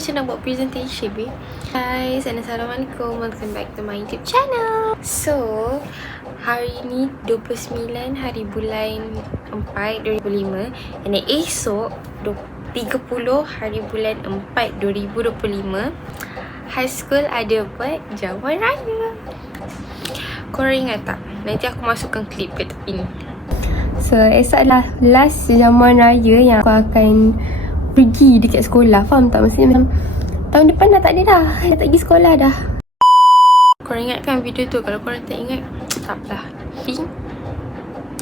macam nak buat presentation, babe. Guys, Assalamualaikum. Welcome back to my YouTube channel. So, hari ni 29 hari bulan 4 2025. And then esok 30 hari bulan 4 2025, high school ada buat jamuan raya. Korang ingat tak? Nanti aku masukkan klip ke tepi ni. So, esok adalah last jamuan raya yang aku akan pergi dekat sekolah. Faham tak? Maksudnya macam tahun depan dah tak ada dah. Dah tak pergi sekolah dah. Korang ingatkan video tu? Kalau korang tak ingat, tak apalah. Tapi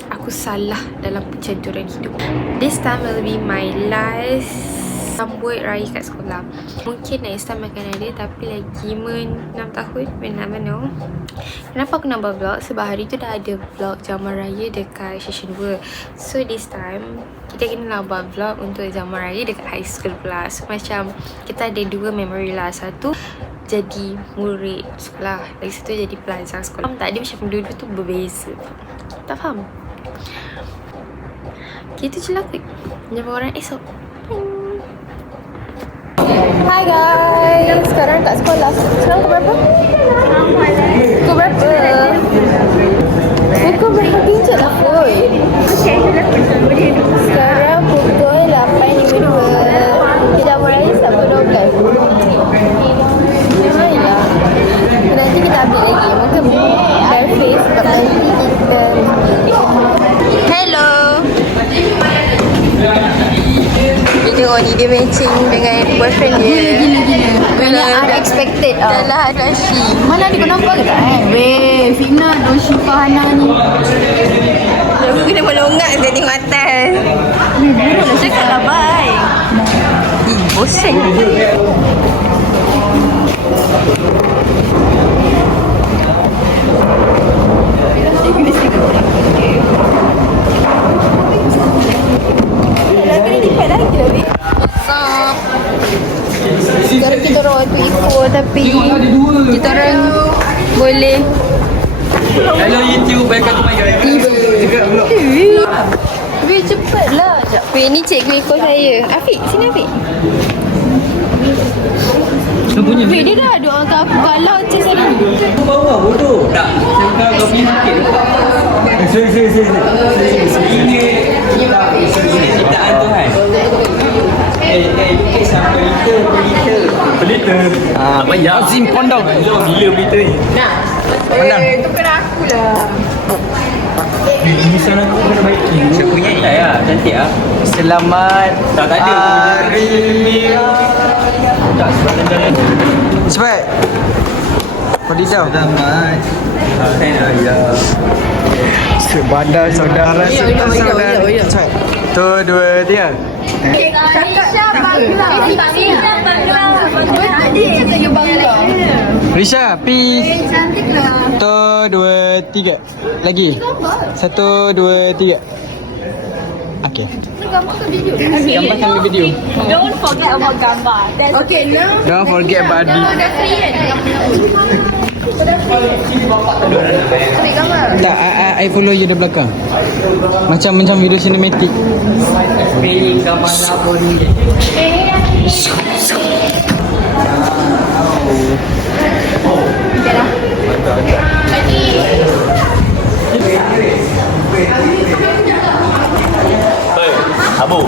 aku salah dalam pencenturan hidup. This time will be my last sambut raya kat sekolah. Mungkin next time akan ada, tapi lagi 6 tahun, we never know. Kenapa aku nak buat vlog? Sebab hari tu dah ada vlog jamuan raya dekat session 2. So this time kita kena lah buat vlog untuk jamuan raya dekat high school pula. So macam kita ada 2 memory lah. Satu jadi murid sekolah, lagi satu jadi pelajar sekolah. Tak ada, macam dua-dua tu berbeza. Tak faham? Gitu je lah kot. Jumpa orang esok. Hi guys, sekarang kat sekolah. Sekarang pukul berapa? Pukul berapa? Pukul berapa je lah kot. Sekarang pukul 8.52. Kita mulai sampai 12. Baiklah. Nanti kita ambil lagi. Mungkin bare face. Sebab nanti kita hello. Dia tengok ni, dia matching dengan boyfriend dia. Gila. Unexpected lah. Dah lah Rashi. Mana dia kau nampak ke tak Weh, Fina, Doshifa, Hana ni. Aku kena melongak saya tengok atas. Buruk lah cakap lah, bye. Bosan. Sekarang kita orang waktu ikut, tapi kita orang boleh. Hello YouTube, welcome to my channel. Weh, cepatlah. Weh, ni cikgu ikut saya. Afiq, sini Afiq. Weh, dia dah doa kat aku kalau macam sana. Aku bawah bodoh. Tak, saya kau pergi sikit. Ini ciptaan Tuhan. Lukis sampai pelita. Banyak. Azim Pondong. Gila pelita ni. Nak. Tu kena aku lah. Tulisan aku kena baik. Siapa ingat ni? Ya, cantik ah. Selamat Tak ada. Hari Tak sebab Cepat Fadizah. Selamat Hari Raya. Kepada saudara-saudara. Cepat 1, 2, 3. Risha, peace. 1, 2, 3. Lagi 1, 2, 3. Okay. Gambarkan video. Don't forget about gambar. Okay, now. Don't forget about Adi. Ambil gambar. Tak, I follow you di belakang. Macam video cinematic. Pilih gambar apa ni? Abu,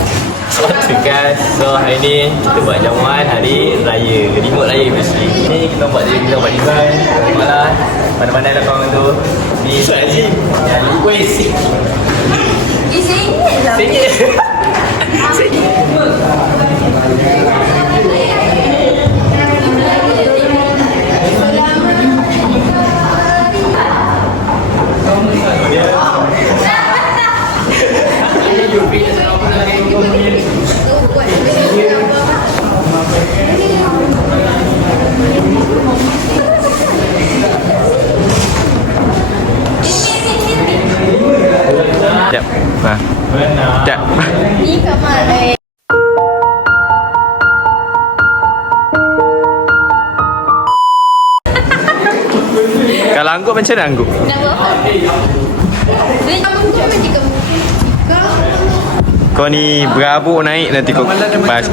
okay guys, so hari ni kita buat jamuan hari raya, remote raya basically. Ni kita buat design, tengoklah pandai-pandai lah korang tu. Ni Azim, yang request. Sengit lah. Sengit. Sekejap. Sekejap. Ni kat mana? Kalau angguk macam mana angguk? Nak buat apa? Dia macam jika Kau ni berabuk naik nanti kau kipas.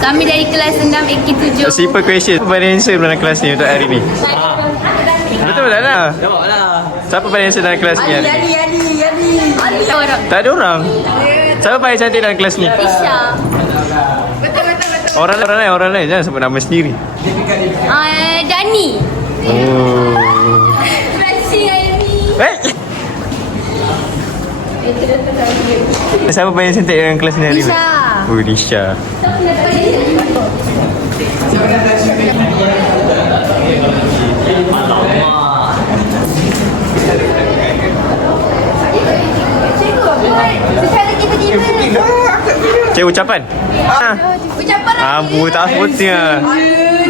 Kami dari kelas 6 AK7. Simple question. Siapa paling handsome dalam kelas ni untuk hari ni? Betul tak lah? Jawab lah. Siapa paling handsome dalam kelas ni hari ni? Yani. Orang. Tak ada orang. Siapa paling cantik dalam kelas ni? Isha. Orang lain. Jangan sebut nama sendiri. Dani. Oh. Terasi Aini. Siapa paling cantik dalam kelas ni hari ni? Nisha. Oh, Nisha. Secara tiba-tiba. Cik, ucapan? Ucapan Abu tak sebutnya.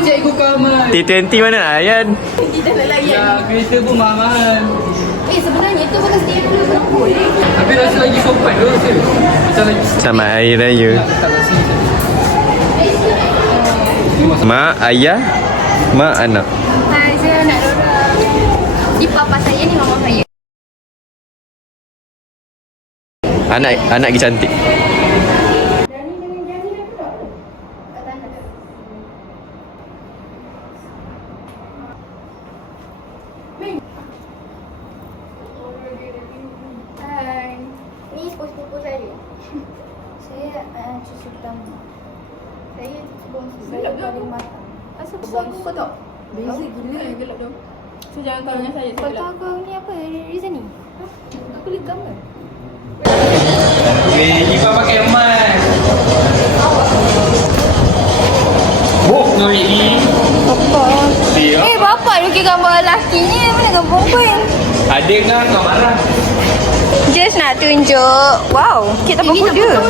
Cikgu Kamal. T20 mana Ayan? kita nak layan. Ya, kereta pun mahal. Sebenarnya tu bekas stapler pun boleh. Tapi rasa lagi sopan tu. Macam lagi. Selamat Hari Raya. Mak, ayah, mak, anak. Hai, saya nak dorang. Ni papa saya, ni mama saya. Anak lagi cantik. Hai. Ni sepupu saya. Saya cucu pertama. Saya cucu bongsu. Saya paling matang. Asal bongsu kau tak? Beza gila gelap tu. So jangan kau dengan saya. Kau tahu kau ni apa? Reason ni? Aku legam ke? Kita pakai emas. Buk ni. Bapak lukis gambar lelaki ni. Mana gambar perempuan? Ada kan kau marah? Just nak tunjuk. Wow, kek tapau kuda.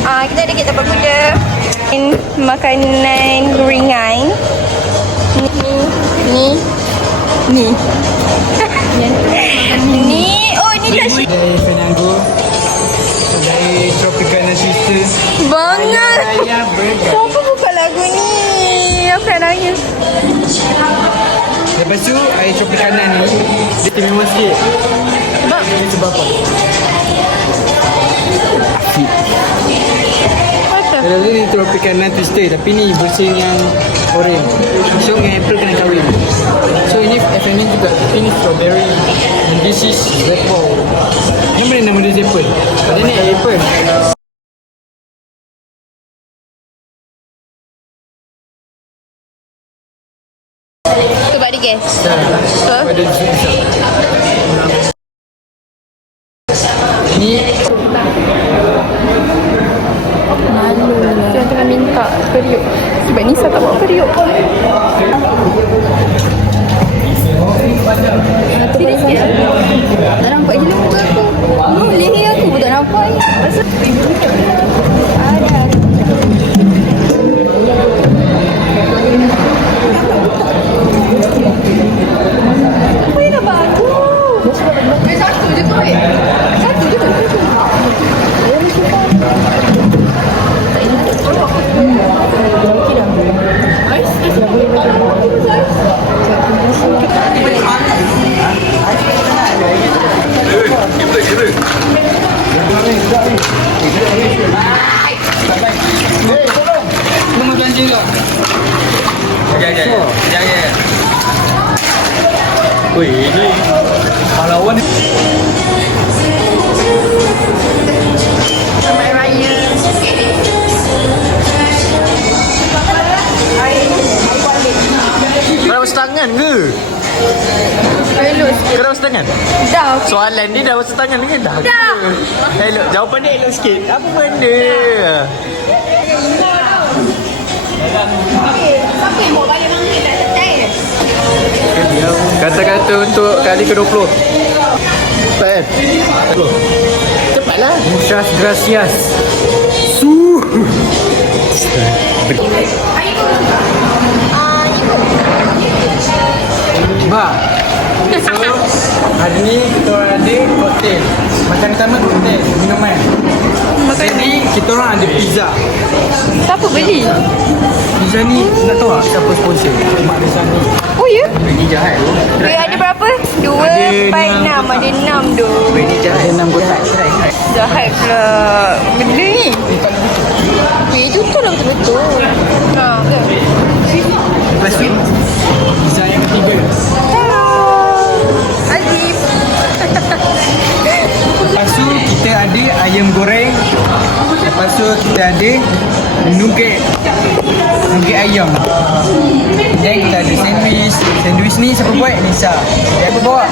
Kita ada kek tapau kuda. Makanan ringan. Ni. Ni. Oh, ni tak Dari Penanggu. Dari Tropicana Sister. banget. Ayah burger. Siapa buka lagu ni? Aku nak nangis. Lepas tu air Tropicana ni dia memang sikit. Sebab? Sebab apa? Asyik. Kalau ni Tropicana Twister tapi ni version yang orange. So dengan apple kena kahwin. So ini FMN juga. Ini strawberry. And this is red ball. Ni mana nama dia apple? Ada ni apple. Cuba dia guess. Pada susah. Ni Jangan tengah minta periuk. Sebab Nisa tak bawa periuk. Serius ya? Tak nampak je muka aku. Leher aku pun tak nampak. Ada. Apa yang nampak aku? Satu je kot. Satu je kot. Nama belanja lah. Jangan. Wih, ini pahlawan ni. Selamat Raya. Kau setangan ke? Elok sikit. Kau setangan? Dah. Soalan ni dah setangan ni dah. Dah. Elok, jawapan dia elok sikit. Apa benda? Siapa yang bawa bayar mangkit tak percaya? Kata-kata untuk kali ke-20. Cepat kan? Cepatlah. Muchas gracias. Ba. So, hari ni kita orang ada koktel. Macam pertama koktel, minuman. Jadi kita orang ada pizza. Siapa beli? Pizza ni nak tahu tak siapa sponsor? Mak Rizani. Oh ya? Ini jahat tu. Dia ada berapa? 2, 4, 6. Ada 6 tu. Ini jahat. Ada 6 kotak. Jahat pula. Benda ni. Okay, itu Betul lah betul-betul. Lepas tu, pizza yang ketiga. Azif. Lepas tu, kita ada ayam goreng. Lepas tu, kita ada nugget ayam. Dan kita ada sandwich. Sandwich ni siapa buat? Nisa. Yang aku bawa?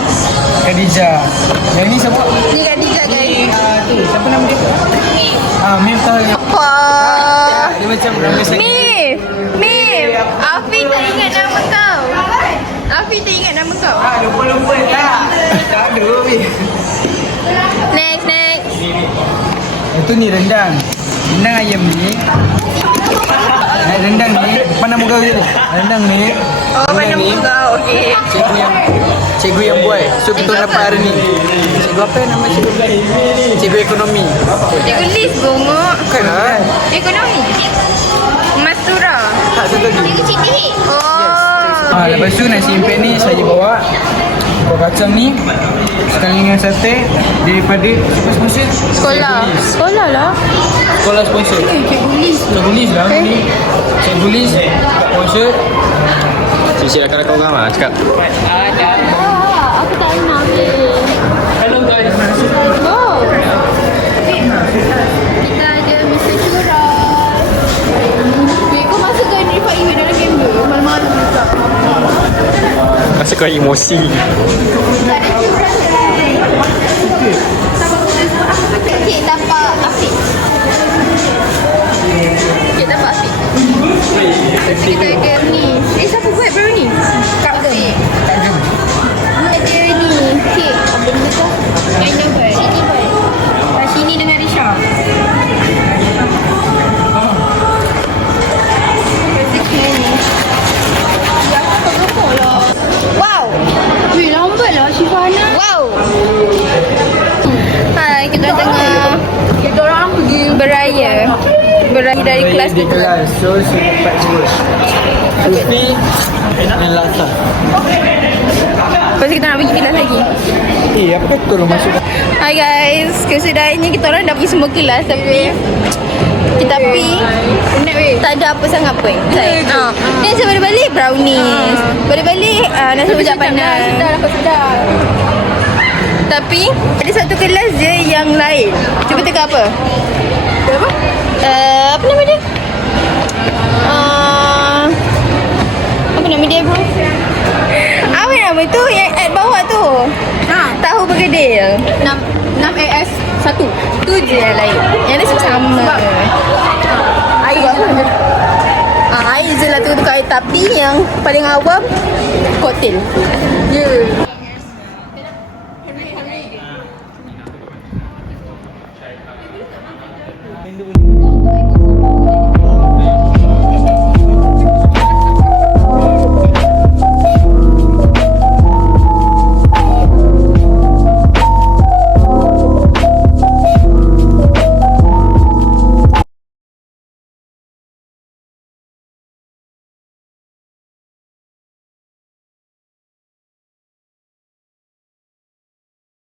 Khadijah. Yang ni siapa? Ni Khadijah guys. Tu, siapa nama dia? Mif tahu yang Apa? dia macam nama saya. Mif. Afi tak ingat nama kau. Afi tak ingat nama kau. Lupa tak? Tak ada Mif. Next. Itu ni rendang. Rendang ayam ni. Rendang ni pandang muka dia. Rendang ni. Oh, mana muka kau? Okey. Cikgu yang buat. So kita dapat hari ni. Cikgu apa yang nama cikgu? Cikgu ekonomi. Cikgu Liz bongok. Bukan lah. Ekonomi. Mastura. Tak satu lagi. Cikgu Citi. Oh. Lepas tu nasi impek ni saya bawa. Kuah kacang ni sekali dengan sate daripada siapa sponsor? Sekolah lah. Sekolah sponsor. Cikgu Liz lah ni. Cikgu Liz sponsor. Sisi rakan-rakan orang lah cakap. Aku tak nak. Hello guys. Oh. Kita ada Mr. Churros. Kau masukkan Rifai dalam kamera. Malu-malu juga. Rasa kau emosi. Tak ada churros guys. Kek tapak Afiq. Kek tapak Afiq. Lepas tu kita ada ni. Siapa buat baru ni? Kak Afiq. Ada ni. Kek. Apa benda tu? Aina buat. Sini buat. Sini dengan Risha. Lepas tu kena ni. Ya, apa gemuk lah. Wow. Weh, lambat lah Syifana. Wow. Hai, kita tengah kita orang pergi beraya dari kelas Di kita. kelas. So saya dapat terus. Sufi dan Lata. Lepas tu kita nak pergi kelas lagi. Apa kata orang masuk? Hai guys, kesedainya kita orang dah pergi semua kelas tapi tak ada apa sangat pun. Ni saya balik brownies. Balik nasi rujak panas. Sedap. Tapi ada satu kelas je yang lain. Cuba tengok apa? Apa? Apa nama dia? Apa nama dia bro? Apa nama tu yang at bawah tu? Tahu bergedil. 6AS 1. Tu je yang lain. Yang lain semua sama. Air je. Air je lah tukar air. Tapi yang paling awam koktel. Ya.